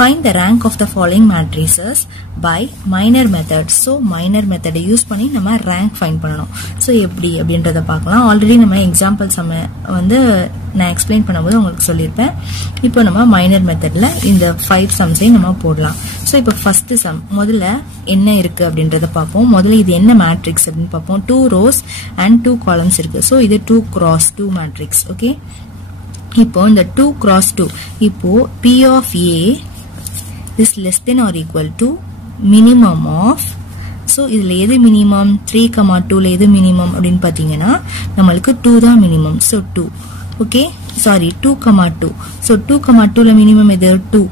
Find the rank of the following matrices by minor method. So minor method use பண்ணி நம்ம rank find பண்ணணும். So எப்படி அப்படின்றத பார்க்கலாம். ஆல்ரெடி நம்ம எக்ஸாம்பிள்ஸ் வந்து நான் எக்ஸ்பிளைன் பண்ணும்போது உங்களுக்கு சொல்லியிருப்பேன். இப்போ நம்ம மைனர் மெத்தட்ல இந்த 5 சம்ஸையும் நம்ம போடலாம். ஸோ இப்போ ஃபர்ஸ்ட் சம் முதல்ல என்ன இருக்கு அப்படின்றத பார்ப்போம். முதல்ல இது என்ன மேட்ரிக்ஸ் அப்படின்னு பார்ப்போம். 2 rows and 2 columns இருக்கு. ஸோ இது 2 cross 2 மேட்ரிக்ஸ். ஓகே, இப்போ இந்த 2 cross 2 இப்போ P of A is less than or equal to minimum of. So இதுல எது minimum 3,2 ல எது minimum அப்படினு பாத்தீங்கன்னா நமக்கு 2 தான் minimum. So 2. Okay, sorry 2,2. So 2,2 ல minimum எது 2.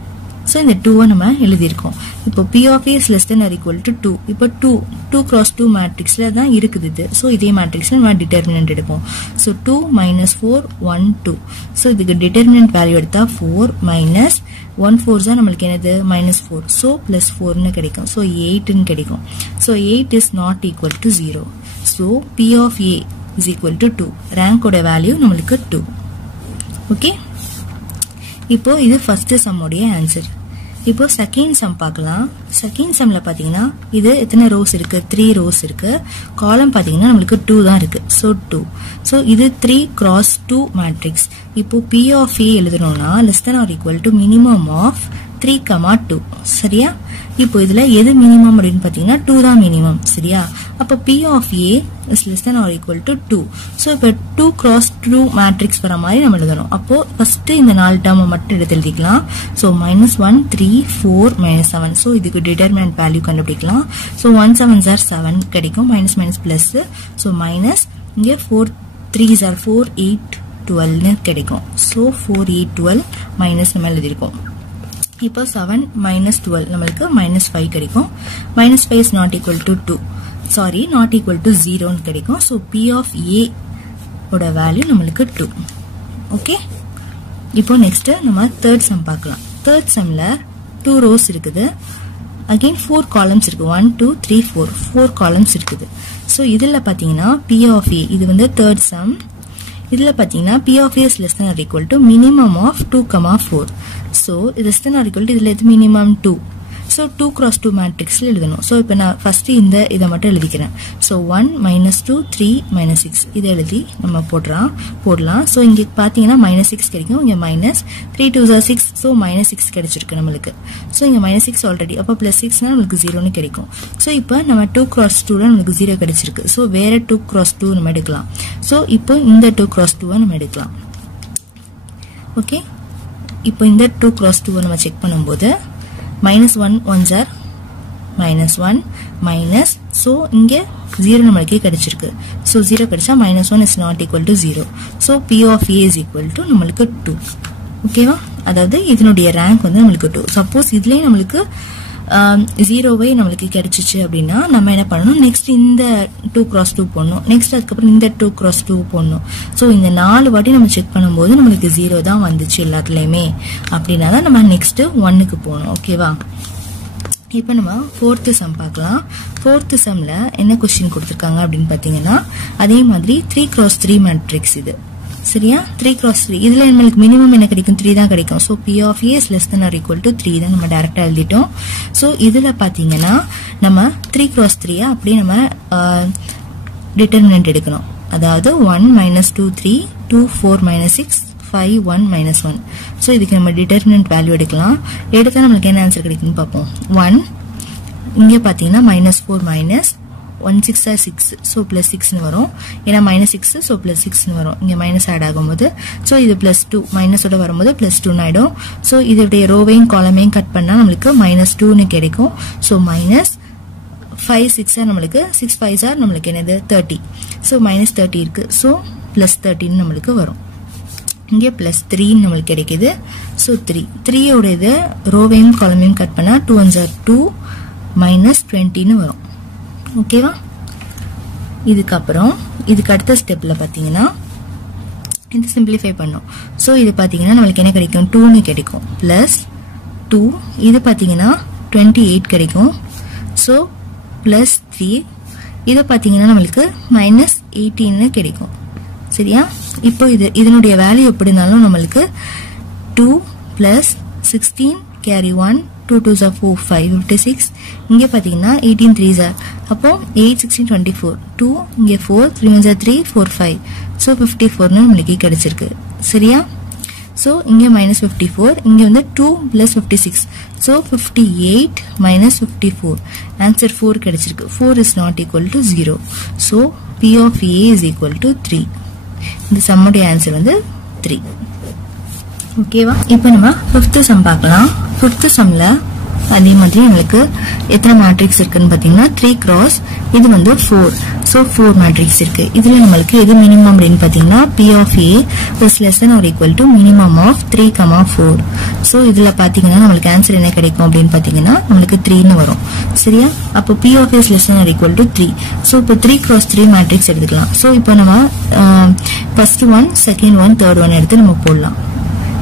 So இந்த 2 நம்ம எழுதி இருக்கோம். இப்போ P of A is less than or equal to 2. இப்போ 2 cross 2 மேட்ரிக்ஸ்ல தான் இருக்குது இது. So இதே மேட்ரிக்ஸ்ல நம்ம டிட்டர்மினன்ட் எடுப்போம். So 2 minus 4 1 2. So இதுக்கு டிட்டர்மினன்ட் வேல்யூ எடுத்தா 4 minus 1 4 தான் நமக்கு என்னது minus 4. So plus 4 னு கிடைக்கும். So 8 னு கிடைக்கும். So 8 is not equal to 0. So P of A is equal to 2. Rank ஓட வேல்யூ நமக்கு 2. Okay, இப்போ இது ஃபர்ஸ்ட் சம் உடைய ஆன்சர். இப்போ செகண்ட் சம் பார்க்கலாம். செகண்ட் சம்ல பாத்தீங்கன்னா இது எத்தனை ரோஸ் இருக்கு 3 ரோஸ் இருக்கு. காலம் பாத்தீங்கன்னா நமக்கு 2 தான் இருக்கு. சோ 2. சோ இது 3 cross 2 மேட்ரிக்ஸ். இப்போ P of A எழுதணும்னா less than or equal to minimum of 3,2. சரியா? இப்போ இதுல எது மினிமம் அப்படின்னு பாத்தீங்கன்னா 2 தான் மினிமம். சரியா? அப்ப P of A is less than or equal to 2. So இப்போ 2 cross 2 மேட்ரிக்ஸ் வர மாதிரி நம்ம எழுதணும். அப்போ ஃபர்ஸ்ட் இந்த 4 டேர்ம் மட்டும் எடுத்து எழுதிக்கலாம். சோ -1 3 4 -7. சோ இதுக்கு டிட்டர்மினன்ட் வேல்யூ கண்டுபிடிக்கலாம். சோ 1 7s are 7 கிடைக்கும். Minus plus. சோ மைனஸ் இங்க 4 3s are 4 8 12 னு கிடைக்கும். சோ 4 8 12 மைனஸ் நம்ம எழுதிருக்கோம். இப்போ 7 minus 12 நமக்கு -5 கிடைக்கும். -5 is not equal to 2. Sorry, not equal to 0 னு கிடைக்கும். So P of A ஓட வேல்யூ நமக்கு 2. ஓகே, இப்போ நெக்ஸ்ட் நம்ம தேர்ட் சம் பார்க்கலாம். தேர்ட் சம்ல 2 rows இருக்குது. அகைன் 4 columns இருக்கு. 1 2 3 4 columns இருக்குது. So இதுல பாத்தீங்கன்னா P of A இது வந்து தேர்ட் சம். இதுல பாத்தீங்கன்னா P of A is less than or equal to minimum of 2,4. So less than or equal to இதுல எது minimum 2. So 2 cross 2 மேட்ரிக்ஸ்ல எழுதணும். So இப்போ நான் ஃபர்ஸ்ட் இத மட்டும் எழுதிக்கிறேன். So 1 -2 3 -6 இதை எழுதி நம்ம போடலாம். So இங்க பாத்தீங்கன்னா -6 கிடைக்கும். இங்க -3 2s are 6. So -6 கிடைச்சிருக்கு நமக்கு. So இங்க -6 ஆல்ரெடி. அப்ப +6 னா நமக்கு 0 னு கிடைக்கும். So இப்போ நம்ம 2 cross 2 ல நமக்கு 0 கிடைச்சிருக்கு. So வேற 2 cross 2 நம்ம எடுக்கலாம். So இப்போ இந்த 2 cross 2 நம்ம எடுக்கலாம். ஓகே, இப்போ இந்த 2 cross 2 நம்ம செக் பண்ணும்போது -1 1s are -1 minus. So இங்க 0 நமக்கு கிடைச்சிருக்கு. So 0 கிடைச்சா -1 is not equal to 0. So P of A is equal to நமக்கு 2. ஓகேவா? அதாவது இதனுடைய ரேங்க் வந்து நமக்கு 2. சப்போஸ் இதுலயே நமக்கு 0வே நமக்கு கிடைச்சிச்சு அப்படின்னா நம்ம என்ன பண்ணணும், நெக்ஸ்ட் இந்த 2 cross 2 போடணும். நெக்ஸ்ட் அதுக்கப்புறம் இந்த 2 cross 2 போடணும். ஸோ இந்த 4 வாட்டி நம்ம செக் பண்ணும்போது நமக்கு 0 தான் வந்துச்சு எல்லாத்துலயுமே. அப்படின்னா தான் நம்ம நெக்ஸ்ட் 1க்கு போகணும். ஓகேவா? இப்போ நம்ம ஃபோர்த் சம் பார்க்கலாம். ஃபோர்த் சம்ல என்ன கொஸ்டின் கொடுத்துருக்காங்க அப்படின்னு பாத்தீங்கன்னா அதே மாதிரி 3 cross 3 மேட்ரிக்ஸ் இது. சரியா? 3 cross 3 இதுல நமக்கு மினிமம் என்ன கிடைக்கும் 3 தான் கிடைக்கும். So P of A is less than or equal to 3 தான் நம்ம டைரக்டா எழுதிட்டோம். சோ இதுல பாத்தீங்கன்னா நம்ம 3 cross 3 அப்படியே நம்ம டிட்டர்மினன்ட் எடுக்கணும். அதாவது 1 -2 3 2 4 -6 5 1 -1. சோ இதுக்கு நம்ம டிட்டர்மினன்ட் வேல்யூ எடுக்கலாம். எடுத்தா நமக்கு என்ன ஆன்சர் கிடைக்கும்னு பாப்போம். 1 இங்க பாத்தீங்கன்னா -4 1 6 are 6. So plus 6 னு வரும். ஏன்னா -6 so plus 6 னு வரும். இங்க மைனஸ் ஆட் ஆகும்போது so இது plus 2 மைனஸ் ஓட வரும்போது plus 2 னு ஆயிடும். So இதோட ரோவையும் காலமையும் கட் பண்ணா நமக்கு -2 னு கிடைக்கும். So minus 5 6 நமக்கு 6 5s are நமக்கு என்னது 30. So -30 இருக்கு. So plus 13 நமக்கு வரும். இங்க plus 3 நமக்கு கிடைக்குது. So 3 ஓட இது ரோவையும் காலமையும் கட் பண்ணா 2 1s are 2 -20 னு வரும். ஓகேவா? இதுக்கப்புறம் இதுக்கு அடுத்த ஸ்டெப்ல பாத்தீங்கன்னா இது சிம்பிளிஃபை பண்ணும். சோ இது பாத்தீங்கன்னா நமக்கு என்ன கிடைக்கும் 2 னு கிடைக்கும். பிளஸ் 2 இது பாத்தீங்கன்னா 28 கிடைக்கும். சோ பிளஸ் 3 இது பாத்தீங்கன்னா நமக்கு -18 னு கிடைக்கும். சரியா? இப்போ இதனுடைய வேல்யூ எப்படினாலும் நமக்கு 2 plus 16 கேரி 1, 2 2s are 4, 5, 56. இங்க பாத்தீங்கன்னா 18 3s are, அப்போ 8 16 24, 2 இங்க 4, 3 1s are 3, 4 5. So 54 நம்மளுக்கு கிடைச்சிருக்கு. சரியா? So இங்க minus 54, இங்க வந்து 2 plus 56. So 58 minus 54. Answer 4 கிடைச்சிருக்கு. 4 is not equal to 0. So P of A is equal to 3. இந்த சம்முடைய ஆன்சர் வந்து 3. ஓகேவா? இப்போ நம்ம 5th சம் பார்க்கலாம். 5th சம்ல அதே மாதிரி நம்மளுக்கு எத்தனை மேட்ரிக்ஸ் இருக்குன்னு பாத்தீங்கன்னா 3 cross, இது வந்து 4. So 4 மேட்ரிக்ஸ் இருக்கு. இதுல நம்மளுக்கு எது மினிமம் அப்படின்னு பாத்தீங்கன்னா P of A is less than or equal to minimum of 3, 4. So இதுல பாத்தீங்கன்னா நம்மளுக்கு ஆன்சர் என்ன கிடைக்கும் அப்படின்னு பாத்தீங்கன்னா நம்மளுக்கு 3 வரும். சரியா? அப்போ P of A is less than or equal to 3. So இப்போ 3 cross 3 மேட்ரிக்ஸ் எடுத்துக்கலாம். So இப்போ நம்ம first one, second one, third one எடுத்து நம்ம போடலாம்.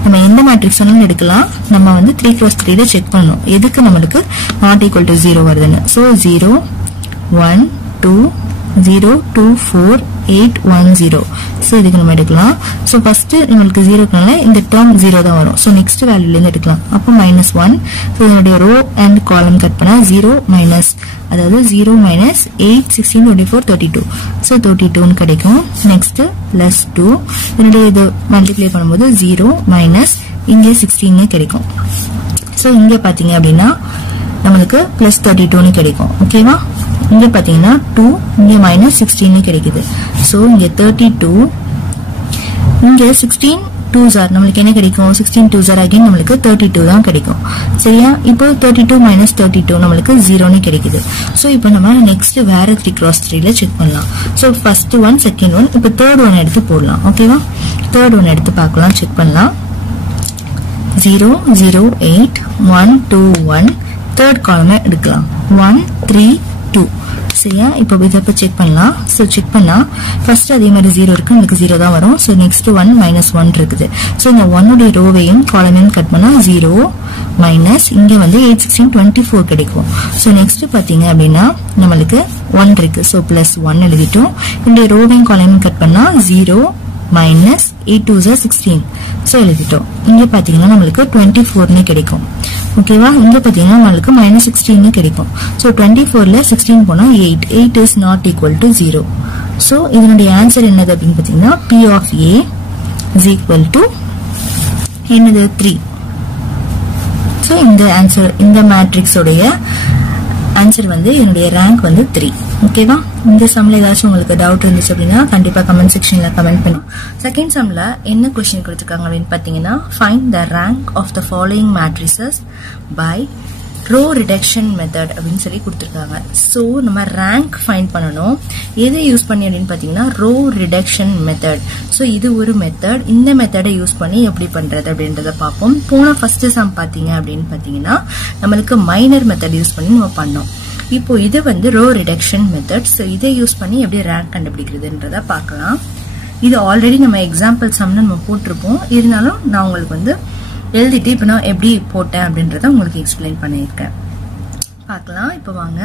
நம்ம எந்த மேட்ரிக்ஸ் வேணாலும் எடுக்கலாம். நம்ம வந்து 3 cross 3 செக் பண்ணணும் எதுக்கு நம்மளுக்கு not equal to 0 வருதுன்னு. So 0 1 2 0 2 4 8 1 0. So இதுக்கு நம்ம எடுக்கலாம். So first நம்மளுக்கு 0க்குனால இந்த term 0 தான் வரும். So next வேல்யூல இருந்து எடுக்கலாம். அப்போ -1. So இதனுடைய row and column கட் பண்ணா 0 minus, அதாவது 0 minus 8 16 24 32. So 32 ன்னு கிடைக்கும். next plus 2. இதனுடைய இது மல்டிப்ளை பண்ணும்போது 0 minus இங்க 16 கிடைக்கும். So இங்க பாத்தீங்க அப்படின்னா நம்மளுக்கு plus 32 ன்னு கிடைக்கும். ஓகேவா? இங்க பாத்தீங்கன்னா 2, இங்க minus 16 கிடைக்குது. So இங்க 32, இங்க 16 2s are, நம்மளுக்கு என்ன கிடைக்கும்? 16 2s are again நம்மளுக்கு 32 தான் கிடைக்கும். சரியா? இப்போ 32 minus 32 நம்மளுக்கு 0 ன்னு கிடைக்குது. So இப்போ நம்ம next வேற 3 cross 3ல செக் பண்ணலாம். So first one, second one, இப்போ third one எடுத்து போடலாம். ஓகேவா? third one எடுத்து பார்க்கலாம், செக் பண்ணலாம். 0 0 8 1 2 1. third column எடுக்கலாம். 1 3 2. சரியா? இப்போ இதை செக் பண்ணலாம். ஸோ செக் பண்ணா ஃபர்ஸ்ட் அதே மாதிரி 0 இருக்கு, உங்களுக்கு 0 தான் வரும். ஸோ நெக்ஸ்ட் 1 -1 இருக்குது. ஸோ இந்த 1 ரோவையும் காலமையும் கட் பண்ணா 0 மைனஸ் இங்க வந்து 8 16 24 கிடைக்கும். ஸோ நெக்ஸ்ட் பாத்தீங்க அப்படின்னா நம்மளுக்கு 1 இருக்கு. ஸோ பிளஸ் 1 எழுதிட்டோம். இந்த ரோவையும் காலமையும் கட் பண்ணா 0 minus 8 2s are 16. So எழுதிட்டோம். இங்க பாத்தீங்கன்னா நம்மளுக்கு 24 ன்னு கிடைக்கும். ஓகேவா? இங்க பாத்தீங்கன்னா நம்மளுக்கு -16 ன்னு கிடைக்கும். So 24ல 16 போனா 8. 8 is not equal to 0. So இதனுடைய ஆன்சர் என்னது அப்படின்னு பாத்தீங்கன்னா P of A is equal to என்னது 3. So இந்த ஆன்சர், இந்த மேட்ரிக்ஸ் உடைய ஆன்சர் வந்து என்னுடைய ரேங்க் வந்து 3. ஓகேவா? இந்த சம்ல ஏதாச்சும் உங்களுக்கு டவுட் இருந்துச்சு அப்படின்னா கண்டிப்பா கமெண்ட் செக்ஷன்ல கமெண்ட் பண்ணுங்க. செகண்ட் சம்ல என்ன क्वेश्चन கொடுத்திருக்காங்க அப்படின்னு பாத்தீங்கன்னா find the rank of the following matrices by row reduction method அப்படின்னு சொல்லி கொடுத்திருக்காங்க. சோ நம்ம ரேங்க் ஃபைண்ட் பண்ணனும். எதை யூஸ் பண்ணி அப்படின்னு பாத்தீங்கன்னா row reduction method. சோ இது ஒரு மெத்தட். இந்த மெத்தடை யூஸ் பண்ணி எப்படி பண்றது அப்படின்றத பாப்போம். போன ஃபர்ஸ்ட் சம் பாத்தீங்க அப்படின்னு பாத்தீங்கன்னா நம்மளுக்கு மைனர் மெத்தட் யூஸ் பண்ணி நம்ம பண்ணோம். இப்போ இது வந்து row reduction method. சோ இதை யூஸ் பண்ணி எப்படி ரேங்க் கண்டுபிடிக்கிறதுன்றத பார்க்கலாம். இது ஆல்ரெடி நம்ம எக்ஸாம்பிள் சம்ல நம்ம போட்டிருப்போம். இருந்தாலும் நான் உங்களுக்கு வந்து எழுதிட்டு இப்போ நான் எப்படி போட்டேன் அப்படின்றத உங்களுக்கு எக்ஸ்பிளைன் பண்ணியிருக்கேன். பார்க்கலாம். இப்போ வாங்க.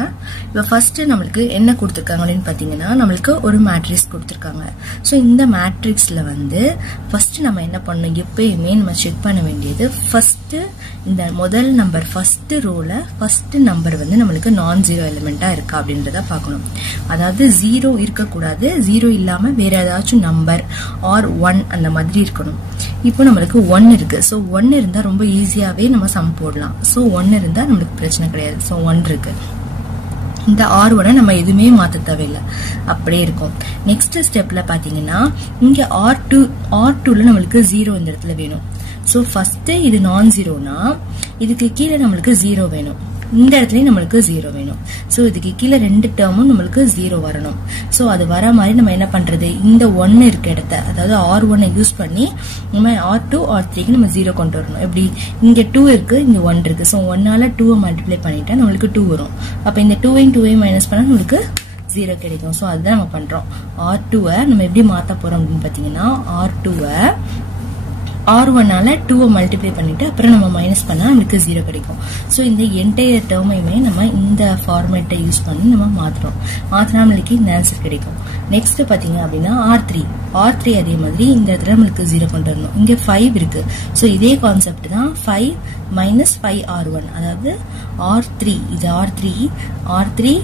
இப்போ ஃபர்ஸ்ட் நம்மளுக்கு என்ன கொடுத்துருக்காங்க அப்படின்னு பாத்தீங்கன்னா நம்மளுக்கு ஒரு மேட்ரிக்ஸ் கொடுத்துருக்காங்க. ஸோ இந்த மேட்ரிக்ஸ்ல வந்து ஃபர்ஸ்ட் நம்ம என்ன பண்ணணும், எப்பயுமே நம்ம செக் பண்ண வேண்டியது ஃபர்ஸ்ட் இந்த முதல் நம்பர் ஃபர்ஸ்ட் ரோல ஃபர்ஸ்ட் நம்பர் வந்து நம்மளுக்கு நான் ஜீரோ எலிமெண்டா இருக்கா அப்படின்றத பார்க்கணும். அதாவது 0 இருக்கக்கூடாது, 0 இல்லாம வேற ஏதாச்சும் நம்பர் ஆர் 1 அந்த மாதிரி இருக்கணும். இப்போ நம்மளுக்கு 1 இருக்கு. ஸோ 1 இருந்தா ரொம்ப ஈஸியாவே நம்ம சம் போடலாம். ஸோ 1 இருந்தா நம்மளுக்கு பிரச்சனை கிடையாது. ஸோ 1 இருக்கு. இந்த R1 நம்ம எதுவுமே மாத்த தேவையில்லை, அப்படியே இருக்கும். நெக்ஸ்ட் ஸ்டெப்ல பாத்தீங்கன்னா இங்க R2ல நம்மளுக்கு 0 இந்த இடத்துல வேணும். சோ ஃபர்ஸ்ட் இது நான் ஜீரோனா இதுக்கு கீழே நம்மளுக்கு 0 வேணும். இந்த இடத்துலயும் நம்மளுக்கு 0 வேணும். சோ இதுக்கு கீழே ரெண்டு டேர்மும் நம்மளுக்கு 0 வரணும். சோ அது வர மாதிரி நம்ம என்ன பண்றது, இந்த 1 இருக்க இடத்த அதாவது R1 யூஸ் பண்ணி நம்ம R2 R3க்கு நம்ம 0 கொண்டு வரணும். எப்படி, இங்க 2 இருக்கு, இங்க 1 இருக்கு. சோ 1ஆல 2 மல்டிப்ளை பண்ணிட்டா நம்மளுக்கு 2 வரும். அப்ப இந்த 2ஐயும் மைனஸ் பண்ணா நம்மளுக்கு 0 கிடைக்கும். சோ அதுதான் நம்ம பண்றோம். R2 நம்ம எப்படி மாத்த போறோம் அப்படின்னு பாத்தீங்கன்னா R2 R1ஆல 2 மல்டிப்ளை பண்ணிட்டு அப்புறம் நம்ம மைனஸ் பண்ணா நமக்கு 0 கிடைக்கும். சோ இந்த என்டையர் டேர்மையுமே நம்ம இந்த ஃபார்மேட்டை யூஸ் பண்ணி நம்ம மாத்துறோம். மாத்தினா நமக்கு இந்த ஆன்சர் கிடைக்கும். நெக்ஸ்ட் பாத்தீங்க அப்படின்னா R3 அதே மாதிரி இந்த இடத்துல நமக்கு 0 கொண்டு வரணும். இங்க 5 இருக்கு. சோ இதே கான்செப்ட் தான் 5 minus 5R1, அதாவது R3 இது R3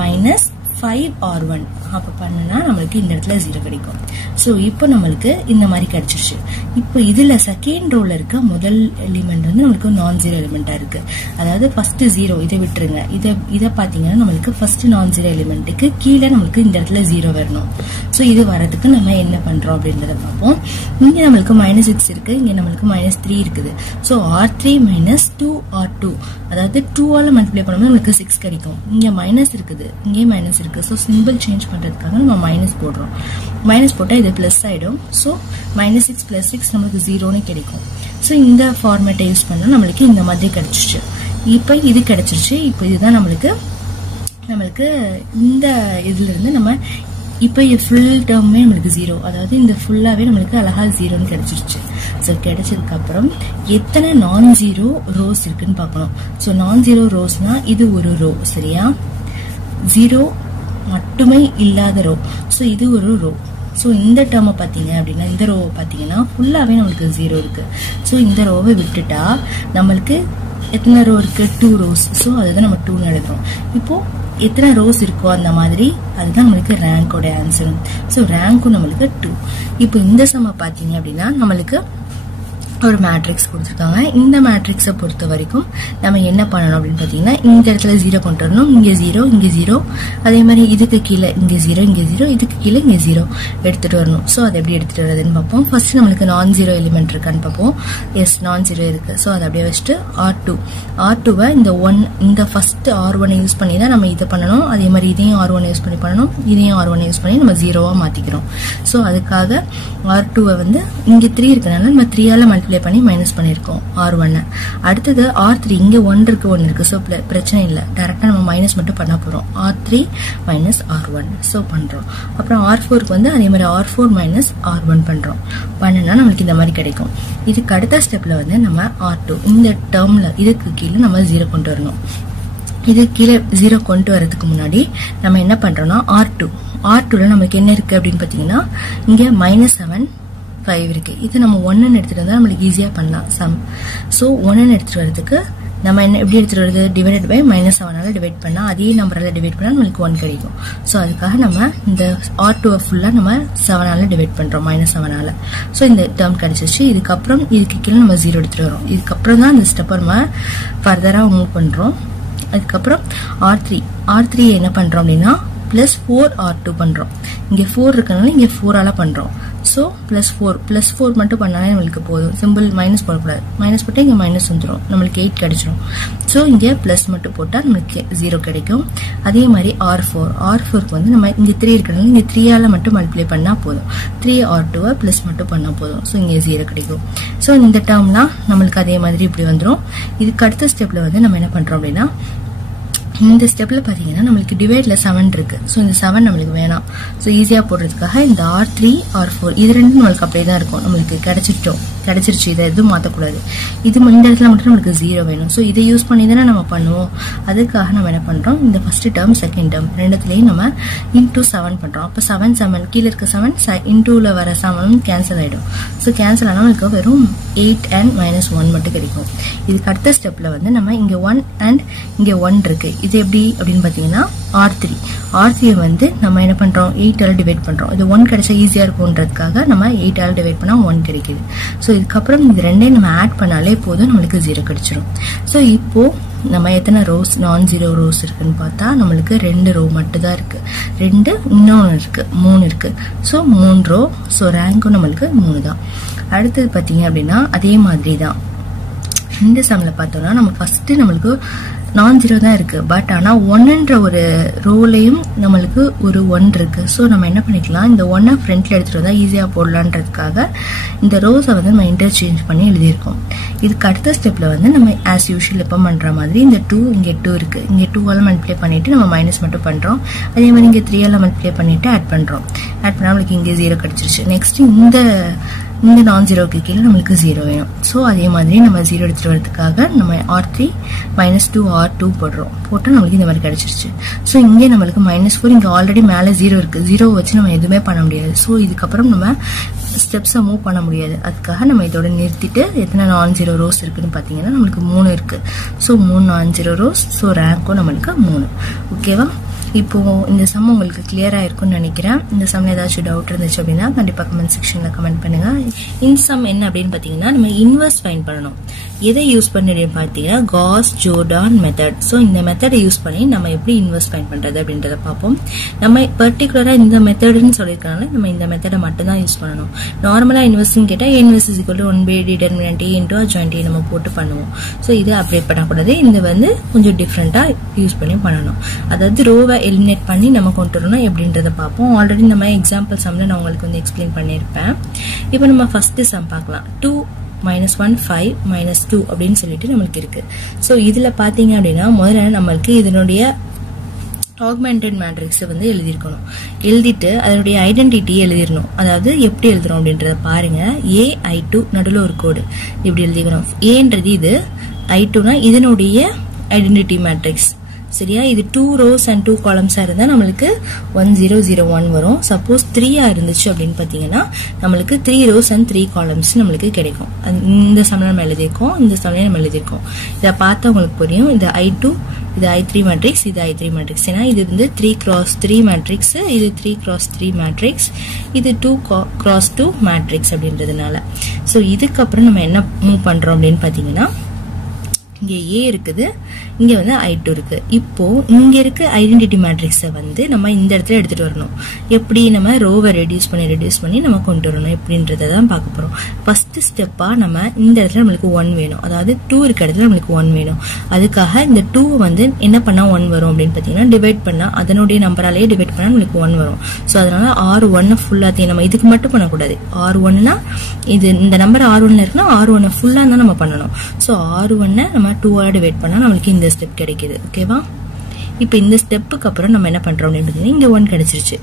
minus 5R1 அப்ப பண்ணனா நமக்கு இந்த இடத்துல 0 கிடைக்கும். சோ இப்போ நமக்கு இந்த மாதிரி கிடைச்சிருச்சு. இப்போ இதுல செகண்ட் ரோல இருக்க முதல் எலிமெண்ட் வந்து நமக்கு நான் ஜீரோ எலிமெண்டா இருக்கு. அதாவது ஃபர்ஸ்ட் 0 இதை விட்டுருங்க. இத பாத்தீங்கன்னா நமக்கு ஃபர்ஸ்ட் நான் ஜீரோ எலிமெண்ட்டுக்கு கீழே நமக்கு இந்த இடத்துல 0 வரணும். சோ இது வரதுக்கு நம்ம என்ன பண்றோம் அப்படின்றத பார்ப்போம். இங்க நமக்கு -6 இருக்கு, இங்க நமக்கு -3 இருக்குது. சோ R3 minus 2R2, அதாவது 2ஆல மல்டிப்ளை பண்ணும்போது நமக்கு 6 கிடைக்கும். இங்க மைனஸ் இருக்குது, இங்கே மைனஸ் இருக்கு. சோ சிம்பிள் சேஞ்ச் பண்றதுக்காக நம்ம மைனஸ் போடுறோம். மைனஸ் போட்டா இது பிளஸ் ஆயிடும். சோ -6 + 6 நமக்கு 0ன்னு கிடைக்கும். சோ இந்த ஃபார்மேட்டை யூஸ் பண்ணா நமக்கு இந்த மாதிரி கிடைச்சிருச்சு. இப்போ இது கிடைச்சிருச்சு. இப்போ இதுதான் நமக்கு இந்த இதுல இருந்து நம்ம இப்போ ஃபுல் டேர்மே நமக்கு 0, அதாவது இந்த ஃபுல்லாவே நமக்கு அழகா 0ன்னு கிடைச்சிருச்சு. சோ கிடைச்சதுக்கு அப்புறம் எத்தனை நான் ஜீரோ ரோஸ் இருக்குன்னு பார்க்கணும். சோ நான் ஜீரோ ரோஸ்னா இது ஒரு ரோ, சரியா? 0 மட்டுமே இல்லாத ரோ. சோ இது ஒரு ரோ. சோ இந்த டேர்மை பாத்தீங்க அப்படின்னா இந்த ரோவை பாத்தீங்கன்னா ஃபுல்லாவே நமக்கு 0 இருக்கு. சோ இந்த ரோவை விட்டுட்டா நமக்கு எத்தனை ரோ இருக்கு? 2 ரோஸ். சோ அதுதான் நம்ம 2ன்னு எழுதுறோம். இப்போ எத்தனை ரோஸ் இருக்கோ அந்த மாதிரி அதுதான் நமக்கு ரேங்கோட ஆன்சர். சோ ரேங்க்கும் நமக்கு 2. இப்போ இந்த சம பாத்தீங்க அப்படின்னா நமக்கு ஒரு மேட்ரிக்ஸ் கொடுத்துருக்காங்க. இந்த மேட்ரிக்ஸை பொறுத்த வரைக்கும் நம்ம என்ன பண்ணணும் அப்படின்னு பாத்தீங்கன்னா இந்த இடத்துல 0 கொண்டு வரணும். இங்க 0, இங்க 0, அதே மாதிரி இதுக்கு கீழே இங்க 0, இங்க 0, இதுக்கு கீழே இங்க 0 எடுத்துட்டு வரணும். சோ அதை எப்படி எடுத்துட்டு வரதுன்னு பார்ப்போம். ஃபர்ஸ்ட் நமக்கு நான் ஜீரோ எலிமெண்ட் இருக்கான்னு பார்ப்போம். எஸ், நான் ஜீரோ இருக்கு. சோ அதை அப்படியே வச்சுட்டு R2வை இந்த ஃபர்ஸ்ட் R1 யூஸ் பண்ணி தான் நம்ம இதை பண்ணணும். அதே மாதிரி இதையும் R1 யூஸ் பண்ணி பண்ணணும். இதையும் R1 யூஸ் பண்ணி நம்ம 0வா மாத்திக்கிறோம். சோ அதுக்காக R2வை வந்து இங்க 3 இருக்கனால நம்ம 3ஆல மல்டிப்ளை பண்ணி மைனஸ் பண்ணிருக்கோம் R1. அடுத்தது R3 இங்க 1 இருக்கு. சோ பிரச்சனை இல்ல, டைரக்டா நம்ம மைனஸ் மட்டும் பண்ண போறோம். R3 minus R1 சோ பண்றோம். அப்புறம் R4க்கு வந்து அதே மாதிரி R4 minus R1 பண்றோம். பண்ணனா நமக்கு இந்த மாதிரி கிடைக்கும். இதுக்கு அடுத்த ஸ்டெப்ல வந்து நம்ம R2 இந்த டேர்ம்ல இதுக்கு கீழே நம்ம 0 கொண்டு வரணும். இது கீழே 0 கொண்டு வரதுக்கு முன்னாடி நம்ம என்ன பண்றோம்னா R2ல நமக்கு என்ன இருக்கு அப்படின்னு பாத்தீங்கன்னா இங்க -7 5 இருக்கு. இது நம்ம 1ன்னு எடுத்துட்டு வந்தா நமக்கு ஈஸியா பண்ணலாம் சம். சோ 1ன்னு எடுத்துட்டு வரதுக்கு நம்ம என்ன எப்படி எடுத்துட்டு வருது? டிவைடட் பை -7ஆல டிவைட் பண்ணா அதே நம்பரால டிவைட் பண்ணா நமக்கு 1 கிடைக்கும். சோ அதுக்காக நம்ம இந்த R2 ஃபுல்லா நம்ம 7ஆல டிவைட் பண்றோம், -7ஆல. சோ இந்த டேர்ம் கிடைச்சிருச்சு. இதுக்கப்புறம் இதுக்கு கீழே நம்ம 0 எடுத்துட்டு வரோம். இதுக்கப்புறம் தான் இந்த ஸ்டெப்பை நம்ம ஃபர்தரா மூவ் பண்றோம். அதுக்கப்புறம் R3 என்ன பண்றோம் அப்படின்னா +4R2 பண்றோம். இங்க 4 இருக்கனால இங்க 4ஆல பண்றோம். சோ +4 மட்டும் பண்ணாலே நமக்கு போதும். சிம்பிள் மைனஸ் போடக்கூடாது. மைனஸ் போட்டா இங்க மைனஸ் வந்துடும், நமக்கு 8 கிடைச்சிடும். சோ இங்க பிளஸ் மட்டும் போட்டா நமக்கு 0 கிடைக்கும். அதே மாதிரி R4க்கு வந்து நம்ம இங்க 3 இருக்கனால இங்க 3ஆல மட்டும் மல்டிப்ளை பண்ணா போதும். 3R2வை பிளஸ் மட்டும் பண்ணா போதும். சோ இங்க 0 கிடைக்கும். சோ இந்த டேர்ம்லாம் நமக்கு அதே மாதிரி இப்படி வந்துடும். இதுக்கு அடுத்த ஸ்டெப்ல வந்து நம்ம என்ன பண்றோம் அப்படின்னா இந்த ஸ்டெப்ல பாத்தீங்கன்னா நமக்கு டிவைட்ல 7 இருக்கு. சோ இந்த 7 நமக்கு வேணாம். சோ ஈஸியா போடுறதுக்காக இந்த R3 R4 இது ரெண்டும் நமக்கு அப்படியே தான் இருக்கும். நமக்கு கிடைச்சிருச்சு. இதை எதுவும் மாத்தக்கூடாது. இது இந்த இடத்துல மட்டும் நமக்கு 0 வேணும். சோ இதை யூஸ் பண்ணி தானே நம்ம பண்ணுவோம். அதுக்காக நம்ம என்ன பண்றோம், இந்த ஃபர்ஸ்ட் டேர்ம் செகண்ட் டேர்ம் ரெண்டுத்துலயும் நம்ம இன்டூ 7 பண்றோம். அப்ப 7 கீழே இருக்க 7 இன்டூல வர 7 கேன்சல் ஆயிடும். சோ கேன்சல் ஆனா நமக்கு வெறும் 8 and -1 மட்டும் கிடைக்கும். இதுக்கு அடுத்த ஸ்டெப்ல வந்து நம்ம இங்க 1 and இங்க 1 இருக்கு. இது எப்படி அப்படின்னு பாத்தீங்கன்னா R3 வந்து நம்ம என்ன பண்றோம் 8ஆல டிவைட் பண்றோம். இது 1 கிடைச்சா ஈஸியா இருக்கும்ன்றதுக்காக நம்ம 8ஆல டிவைட் பண்ணா 1 கிடைக்குது. சோ இதுக்கப்புறம் இது ரெண்டையும் நம்ம ஆட் பண்ணாலே போதும், நமக்கு 0 கிடைச்சிடும். சோ இப்போ நம்ம எத்தனை ரோஸ் நான் ஜீரோ ரோஸ் இருக்குன்னு பார்த்தா நமக்கு 2 ரோ மட்டும் தான் இருக்கு. 2 இன்னொன்னு இருக்கு 3 இருக்கு. So 3 row. சோ ரேங்க்கும் நமக்கு 3 தான். அடுத்தது பாத்தீங்க அப்படின்னா அதே மாதிரி தான் இந்த சம்ல பார்த்தோம்னா நம்ம ஃபர்ஸ்ட் நமக்கு நான் ஜீரோ தான் இருக்கு. பட் ஆனா 1ன்ற ஒரு ரோலையும் நமக்கு ஒரு 1 இருக்கு. சோ நம்ம என்ன பண்ணிக்கலாம், இந்த 1 ஃப்ரண்ட்ல எடுத்துட்டு வந்தா ஈஸியா போடலான்றதுக்காக இந்த ரோஸை வந்து நம்ம இன்டர்சேஞ்ச் பண்ணி எழுதியிருக்கோம். இதுக்கு அடுத்த ஸ்டெப்ல வந்து நம்ம ஆஸ் யூஷுவல் எப்ப பண்ற மாதிரி இந்த 2 இங்க 2 இருக்கு. இங்க 2ஆல மல்டிப்ளை பண்ணிட்டு நம்ம மைனஸ் மட்டும் பண்றோம். அதே மாதிரி இங்க 3ஆல மல்டிப்ளை பண்ணிட்டு ஆட் பண்றோம். ஆட் பண்ணா நமக்கு இங்க 0 கிடைச்சிருச்சு. நெக்ஸ்ட் இந்த இந்த நான் ஜீரோக்கு கீழே நம்மளுக்கு 0 வேணும். ஸோ அதே மாதிரி நம்ம 0 எடுத்துட்டு வரதுக்காக நம்ம R3 -2 R2 போடுறோம். போட்டு நம்மளுக்கு இந்த மாதிரி கிடைச்சிருச்சு. ஸோ இங்கே நம்மளுக்கு -4 இங்கே ஆல்ரெடி மேலே 0 இருக்கு. 0 வச்சு நம்ம எதுவுமே பண்ண முடியாது. ஸோ இதுக்கப்புறம் நம்ம ஸ்டெப்ஸை மூவ் பண்ண முடியாது. அதுக்காக நம்ம இதோட நிறுத்திட்டு எத்தனை நான் ஜீரோ ரோஸ் இருக்குன்னு பார்த்தீங்கன்னா நம்மளுக்கு 3 இருக்கு. ஸோ 3 நான் ஜீரோ ரோஸ். ஸோ ரேங்க்கும் நம்மளுக்கு 3. ஓகேவா? இப்போ இந்த சம் உங்களுக்கு கிளியரா இருக்கும்னு நினைக்கிறேன். இந்த சம்ல ஏதாச்சும் டவுட் இருந்துச்சு அப்படின்னா கண்டிப்பா கமெண்ட் செக்ஷன்ல கமெண்ட் பண்ணுங்க. இந்த சம் என்ன அப்படின்னு பாத்தீங்கன்னா நம்ம இன்வெர்ஸ் ஃபைண்ட் பண்ணணும். எதை யூஸ் பண்ணி பாத்தீங்கன்னா காஸ் ஜோர்டான் மெத்தட். ஸோ இந்த மெத்தடை யூஸ் பண்ணி நம்ம எப்படி இன்வெர்ஸ் ஃபைண்ட் பண்றது அப்படின்றத பார்ப்போம். நம்ம பர்டிகுலரா இந்த மெத்தட்னு சொல்லியிருக்கனால நம்ம இந்த மெத்தடை மட்டும் தான் யூஸ் பண்ணணும். நார்மலா இன்வெர்ஸ்ன்னு கேட்டா inverse is equal to 1 by determinant a into adjoint a நம்ம போட்டு பண்ணுவோம். ஸோ இது அப்ளை பண்ணக்கூடாது. இந்த வந்து கொஞ்சம் டிஃப்ரெண்டா யூஸ் பண்ணி பண்ணணும். அதாவது ரோவை எலிமினேட் பண்ணி நம்ம கொண்டு வரணும் எப்படின்றத பார்ப்போம். ஆல்ரெடி நம்ம எக்ஸாம்பிள் சம்ல நான் உங்களுக்கு வந்து எக்ஸ்பிளைன் பண்ணியிருப்பேன். இப்போ நம்ம ஃபர்ஸ்ட் சம் பார்க்கலாம். 2 -1 5 -2 அப்படின்னு சொல்லிட்டு நம்மளுக்கு இருக்கு. ஸோ இதுல பாத்தீங்க அப்படின்னா முதல்ல நம்மளுக்கு இதனுடைய ஆக்மெண்டட் மேட்ரிக்ஸ் வந்து எழுதிருக்கணும். எழுதிட்டு அதனுடைய ஐடென்டிட்டி எழுதிடணும். அதாவது எப்படி எழுதுறோம் அப்படின்றத பாருங்க. AI2 நடுவில் ஒரு கோடு இப்படி எழுதிக்கணும். ஏன்றது இது, I2னா இதனுடைய ஐடென்டிட்டி மேட்ரிக்ஸ். சரியா? இது 2 rows and 2 columns இருந்தா நம்மளுக்கு 1 0 0 1 வரும். சப்போஸ் 3 இருந்துச்சு அப்படின்னு பாத்தீங்கன்னா நம்மளுக்கு 3 rows and 3 columns நம்மளுக்கு கிடைக்கும். இந்த சமயம் நம்ம எழுதியிருக்கோம், இந்த சமயம் நம்ம எழுதியிருக்கோம். இதை பார்த்தா உங்களுக்கு புரியும். இது I2, இது I3 மேட்ரிக்ஸ், இது I3 மேட்ரிக்ஸ். ஏன்னா இது வந்து 3x3 மேட்ரிக்ஸ், இது 3x3 மேட்ரிக்ஸ், இது 2x2 மேட்ரிக்ஸ் அப்படின்றதுனால. ஸோ இதுக்கப்புறம் நம்ம என்ன மூவ் பண்றோம் அப்படின்னு பாத்தீங்கன்னா இங்க A இருக்குது, இங்க வந்து I2 இருக்கு. இப்போ இங்க இருக்க ஐடென்டிட்டி மேட்ரிக்ஸை வந்து நம்ம இந்த இடத்துல எடுத்துட்டு வரணும். எப்படி நம்ம ரோவை ரெடியூஸ் பண்ணி நம்ம கொண்டு வரணும் எப்படின்றத தான் பார்க்க போறோம். ஃபர்ஸ்ட் ஸ்டெப்பா நம்ம இந்த இடத்துல நம்மளுக்கு 1 வேணும். அதாவது 2 இருக்க இடத்துல நம்மளுக்கு 1 வேணும். அதுக்காக இந்த 2 வந்து என்ன பண்ணா 1 வரும் அப்படின்னு பாத்தீங்கன்னா டிவைட் பண்ணா அதனுடைய நம்பராலேயே டிவைட் பண்ணா நம்மளுக்கு 1 வரும். ஸோ அதனால R1 ஃபுல்லாத்தையும் நம்ம இதுக்கு மட்டும் பண்ணக்கூடாது. R1னா இது இந்த நம்பர் R1 இருக்குன்னா R1 ஃபுல்லா தான் நம்ம பண்ணணும். ஸோ R1 நம்ம 2 டிவைட் பண்ணா நம்மளுக்கு இந்த ஸ்டெப் கிடைக்குது. ஓகேவா? இப்போ இந்த ஸ்டெப்புக்கு அப்புறம் நம்ம என்ன பண்றோம் அப்படின்னு இங்க 1 கிடைச்சிருச்சு.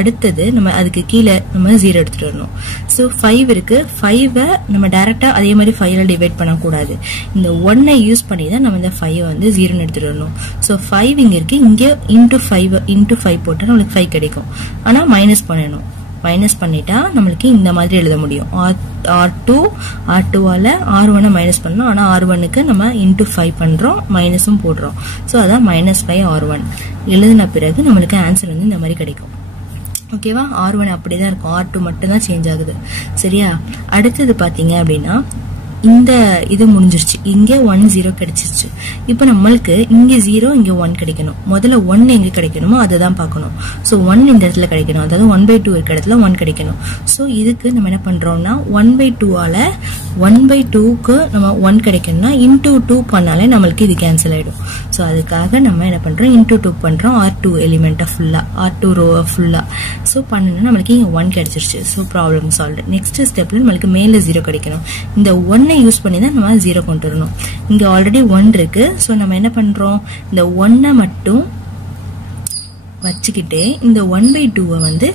அடுத்தது நம்ம அதுக்கு கீழே நம்ம 0 எடுத்துட்டு வரணும். ஸோ 5 இருக்கு. 5 நம்ம டைரக்டா அதே மாதிரி 5ல டிவைட் பண்ணக்கூடாது. இந்த 1 யூஸ் பண்ணி தான் நம்ம இந்த 5 வந்து 0ன்னு எடுத்துட்டு வரணும். ஸோ 5 இங்க இருக்கு. இங்க இன்டூ 5 போட்டா நம்மளுக்கு 5 கிடைக்கும். ஆனா மைனஸ் பண்ணணும். மைனஸ் பண்ணிட்டா நம்மளுக்கு இந்த மாதிரி எழுத முடியும். R2ஆல R1 மைனஸ் பண்ணணும். ஆனா R1க்கு நம்ம இன்டூ 5 பண்றோம், மைனஸும் போடுறோம். ஸோ அதான் -5 R1 எழுதின பிறகு நம்மளுக்கு ஆன்சர் வந்து இந்த மாதிரி கிடைக்கும். ஓகேவா? R1 அப்படிதான் இருக்கும். R2 மட்டும் தான் சேஞ்ச் ஆகுது. சரியா? அடுத்தது பாத்தீங்க அப்படின்னா இந்த இது முடிஞ்சிருச்சு. இங்க 1 0 கிடைச்சிருச்சு. இப்ப நம்மளுக்கு இங்க 0 இங்க 1 கிடைக்கணும். முதல்ல 1 எங்க கிடைக்கணுமோ அதுதான் பார்க்கணும். சோ 1 இந்த இடத்துல கிடைக்கணும். அதாவது 1/2 இருக்க இடத்துல 1 கிடைக்கணும். சோ இதுக்கு நம்ம என்ன பண்றோம்னா 1/2 ஆல 1/2க்கு நம்ம 1 கிடைக்கணும்னா இன்டூ 2 பண்ணாலே நம்மளுக்கு இது கேன்சல் ஆயிடும். சோ அதுக்காக நம்ம என்ன பண்றோம் இன்டூ 2 பண்றோம். R2 எலிமெண்ட் ஃபுல்லா, R2 ரோ ஃபுல்லா. சோ பண்ணனும் நம்மளுக்கு இங்க 1 கிடைச்சிருச்சு. So problem solved. நெக்ஸ்ட் ஸ்டெப்ல நம்மளுக்கு மேல 0 கிடைக்கணும். இந்த 1 யூஸ் பண்ணி தான் நம்ம 0 கொண்டு வரணும். இங்க ஆல்ரெடி 1 இருக்கு. சோ நம்ம என்ன பண்றோம் இந்த 1 மட்டும் வச்சுக்கிட்டே இந்த 1/2 வந்து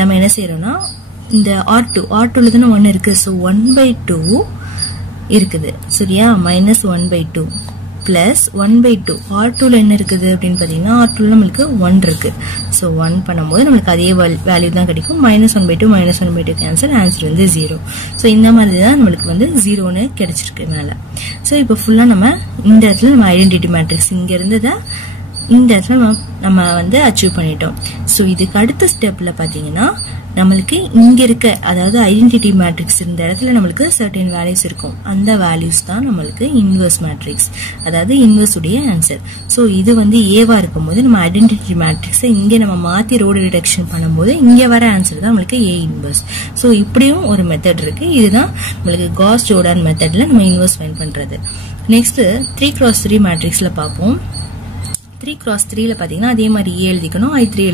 நம்ம என்ன செய்யறோம்னா இந்த R2ல தான 1 இருக்கு. சோ 1/2 இருக்குது. சரியா? -1/2 பிளஸ் 1/2 R2ல என்ன இருக்குது அப்படின்னு பாத்தீங்கன்னா R2ல நம்மளுக்கு 1 இருக்கு. சோ 1 பண்ணும்போது நம்மளுக்கு அதே வேல்யூ தான் கிடைக்கும். -1/2 கேன்சல். ஆன்சர் வந்து 0. சோ இந்த மாதிரி தான் நம்மளுக்கு வந்து 0ன்னு கிடைச்சிருக்கு மேல. சோ இப்போ ஃபுல்லா நம்ம இந்த இடத்துல நம்ம ஐடென்டிட்டி மேட்ரிக்ஸ் இங்க இருந்ததை இந்த இடத்துல நம்ம வந்து அச்சீவ் பண்ணிட்டோம். சோ இதுக்கு அடுத்த ஸ்டெப்ல பாத்தீங்கன்னா நம்மளுக்கு இங்க இருக்க அதாவது ஐடென்டிட்டி மேட்ரிக்ஸ் இந்த இடத்துல நம்மளுக்கு சர்டன் வேல்யூஸ் இருக்கும். அந்த வேல்யூஸ் தான் நம்மளுக்கு இன்வெர்ஸ் மேட்ரிக்ஸ், அதாவது இன்வெர்ஸ் உடைய ஆன்சர். சோ இது வந்து ஏவா இருக்கும்போது நம்ம ஐடென்டிட்டி மேட்ரிக்ஸை இங்க நம்ம மாத்தி ரோடு ரிடக்ஷன் பண்ணும்போது இங்க வர ஆன்சர் தான் நம்மளுக்கு ஏ இன்வெர்ஸ். சோ இப்படியும் ஒரு மெத்தட் இருக்கு. இதுதான் நம்மளுக்கு காஸ் ஜோர்டான் மெத்தட்ல நம்ம இன்வெர்ஸ் ஃபைண்ட் பண்றது. நெக்ஸ்ட் 3x3 மேட்ரிக்ஸ்ல பார்ப்போம். 3 cross 3ல பாத்தீங்கன்னா அதே மாதிரி A எழுதிக்கணும், I3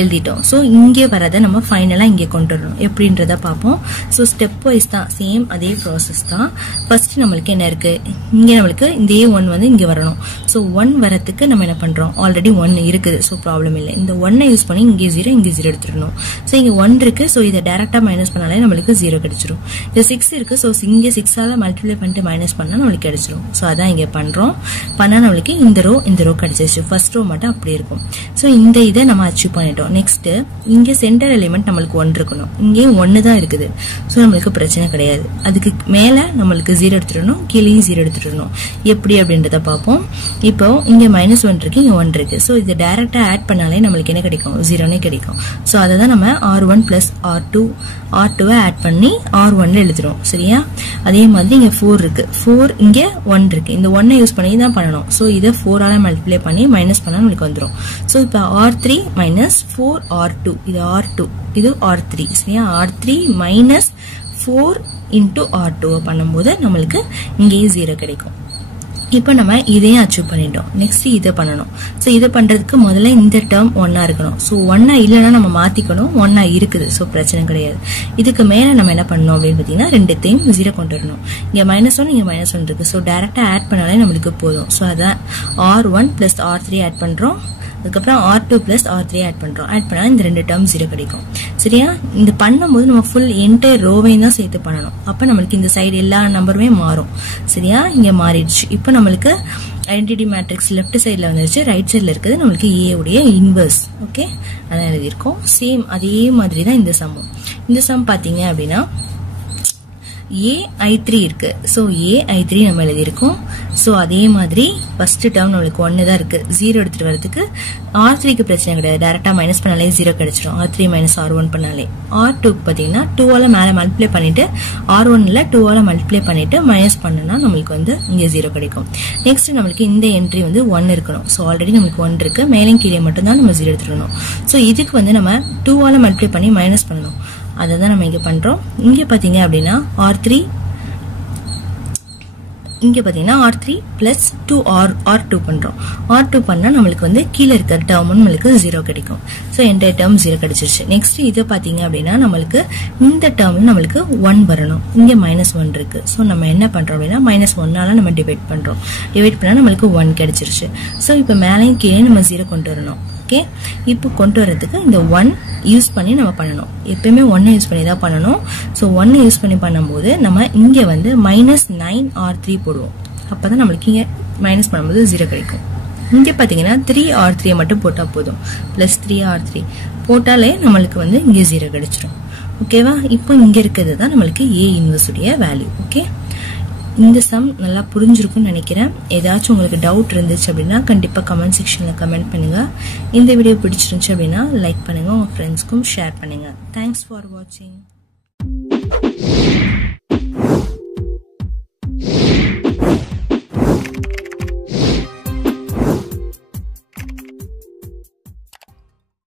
எழுதிட்டோம். சோ இங்கே வரதை நம்ம ஃபைனலா இங்கே கொண்டு வரணும். எப்படின்றத பார்ப்போம். சோ ஸ்டெப் வைஸ் தான், சேம் அதே ப்ராசஸ் தான். ஃபர்ஸ்ட் நம்மளுக்கு என்ன இருக்கு, இங்க நம்மளுக்கு இந்த A1 வந்து இங்க வரணும். சோ 1 வரதுக்கு நம்ம என்ன பண்றோம், ஆல்ரெடி 1 இருக்குது, சோ ப்ராப்ளம் இல்லை. இந்த 1 யூஸ் பண்ணி இங்கே 0 எடுத்துடணும். சோ இங்க 1 இருக்கு, சோ இதை டைரக்டா மைனஸ் பண்ணாலே நம்மளுக்கு 0 கிடைச்சிரும். இது 6 இருக்கு, சோ இங்க 6ஆல மல்டிப்ளை பண்ணிட்டு மைனஸ் பண்ணா நம்மளுக்கு கிடைச்சிரும். சோ அதான் இங்க பண்றோம். பண்ணா நம்மளுக்கு இந்த ரோ கிடைச்சிருச்சு. ஃபர்ஸ்ட் ரோ மட்டும் அப்படி இருக்கும். சோ இந்த இதை நம்ம அச்சீவ் பண்ணிட்டோம். நெக்ஸ்ட் இங்க சென்டர் எலிமெண்ட் நம்மளுக்கு 1 இருக்கணும். இங்கே 1 தான் இருக்குது. சோ நம்மளுக்கு பிரச்சனை கிடையாது. அதுக்கு மேல நம்மளுக்கு 0 எடுத்துடணும், கீழேயும் 0 எடுத்துடணும். எப்படி அப்படின்றத பார்ப்போம். இப்போ இங்க -1 இருக்கு, இங்க 1 இருக்கு. சோ இதை டைரக்டா ஆட் பண்ணாலே நம்மளுக்கு என்ன கிடைக்கும், 0 கிடைக்கும். சோ அதை தான் நம்ம R1 பிளஸ் R2 ஆட் பண்ணி R1 எழுதுறோம். சரியா? அதே மாதிரி இங்க 4 இருக்கு, 4 இங்க 1 இருக்கு. இந்த 1 யூஸ் பண்ணி தான் பண்ணணும். சோ இதை 4ஆல மல்டிப்ளை பண்ணி மைனஸ் பண்ணா நம்மளுக்கு வந்துரும். சோ இப்போ R3 minus 4R2, இது R2, இது R3. சரியா? R3 minus 4 into R2 பண்ணும்போது நம்மளுக்கு இங்கே 0 கிடைக்கும். இப்போ நம்ம இதையும் அச்சீவ் பண்ணிட்டோம். நெக்ஸ்ட் இதை பண்ணணும். சோ இதை பண்றதுக்கு முதல்ல இந்த டேர்ம் 1 இருக்கணும். சோ 1 இல்லைன்னா நம்ம மாத்திக்கணும். 1 இருக்குது, சோ பிரச்சனை கிடையாது. இதுக்கு மேல நம்ம என்ன பண்ணணும் அப்படின்னு பாத்தீங்கன்னா ரெண்டுத்தையும் 0 கொண்டு வரணும். இங்க -1 இங்க -1 இருக்கு. சோ டைரக்டா ஆட் பண்ணாலே நம்மளுக்கு போதும். சோ அதான் R1 பிளஸ் R3 ஆட் பண்றோம். அதுக்கப்புறம் R2 பிளஸ் R3 ஆட் பண்றோம். ஆட் பண்ணா இந்த ரெண்டு டேர்ம் 0 கிடைக்கும். சரியா? இந்த பண்ணும்போது நம்ம ஃபுல் என்டையர் ரோவையும் தான் சேர்த்து பண்ணணும். அப்ப நம்மளுக்கு இந்த சைடு எல்லா நம்பருமே மாறும். சரியா? இங்க மாறிடுச்சு. இப்போ நம்மளுக்கு ஐடென்டிட்டி மேட்ரிக்ஸ் லெஃப்ட் சைட்ல வந்துருச்சு, ரைட் சைட்ல இருக்குது நம்மளுக்கு A உடைய இன்வர்ஸ். ஓகே, அதான் எழுதியிருக்கோம். சேம் அதே மாதிரி தான் இந்த சம்மும். இந்த சம் பாத்தீங்க அப்படின்னா AI3 இருக்கு. சோ AI3 நம்ம எழுதியிருக்கோம். சோ அதே மாதிரி ஃபர்ஸ்ட் டேர்ம் நம்மளுக்கு 1 தான் இருக்கு. 0 எடுத்துட்டு வரதுக்கு R3க்கு பிரச்சனை கிடையாது. டைரக்டா மைனஸ் பண்ணாலே 0 கிடைச்சிடும். R3 minus R1 பண்ணாலே. R2க்கு பாத்தீங்கன்னா 2ஆல மேல மல்டிப்ளை பண்ணிட்டு R1ல 2ஆல மல்டிப்ளை பண்ணிட்டு மைனஸ் பண்ணனா நம்மளுக்கு வந்து இங்க 0 கிடைக்கும். நெக்ஸ்ட் நம்மளுக்கு இந்த என்ட்ரி வந்து 1 இருக்கணும். சோ ஆல்ரெடி நம்மளுக்கு 1 இருக்கு. மேலும் கீழே மட்டும் தான் நம்ம 0 எடுத்துக்கணும். சோ இதுக்கு வந்து நம்ம 2ஆல மல்டிப்ளை பண்ணி மைனஸ் பண்ணணும். அததான் நம்ம இங்க பண்றோம். இங்க பாத்தீங்க அப்படின்னா R3 பிளஸ் 2R2 பண்றோம். R2 பண்ணா நம்மளுக்கு வந்து கீழே இருக்க டேர்ம் நம்மளுக்கு 0 கிடைக்கும். சோ என்டையர் டேர்ம் 0 கிடைச்சிருச்சு. நெக்ஸ்ட் இது பாத்தீங்க அப்படின்னா நம்மளுக்கு இந்த டேர்ம் நம்மளுக்கு 1 வரணும். இங்க -1 இருக்கு. சோ நம்ம என்ன பண்றோம் அப்படின்னா -1ஆல நம்ம டிவைட் பண்றோம். டிவைட் பண்ணா நம்மளுக்கு 1 கிடைச்சிருச்சு. சோ இப்போ மேலையும் கீழே நம்ம 0 கொண்டு வரணும். ஓகே, இப்போ கொண்டு வரதுக்கு இந்த 1 யூஸ் பண்ணி நம்ம பண்ணணும். எப்பயுமே 1 யூஸ் பண்ணி தான் பண்ணணும். சோ 1 யூஸ் பண்ணி பண்ணும்போது நம்ம இங்க வந்து -9R3 போடுவோம். அப்பதான் நம்மளுக்கு இங்க மைனஸ் பண்ணும்போது 0 கிடைக்கும். இங்க பாத்தீங்கன்னா 3R3 மட்டும் போட்டா போதும். பிளஸ் 3R3 போட்டாலே நம்மளுக்கு வந்து இங்க 0 கிடைச்சிடும். ஓகேவா? இப்போ இங்க இருக்கிறது தான் நம்மளுக்கு A இன்வர்ஸ் உடைய வேல்யூ. ஓகே, இந்த சம் நல்லா புரிஞ்சிருக்கும்னு நினைக்கிறேன். ஏதாச்சும் உங்களுக்கு டவுட் இருந்துச்சு அப்படின்னா கண்டிப்பா கமெண்ட் செக்ஷன்ல கமெண்ட் பண்ணுங்க. இந்த வீடியோ பிடிச்சிருந்துச்சு அப்படின்னா லைக் பண்ணுங்க, உங்க ஃப்ரெண்ட்ஸ்க்கும் ஷேர் பண்ணுங்க. தேங்க்ஸ் ஃபார் வாட்சிங்.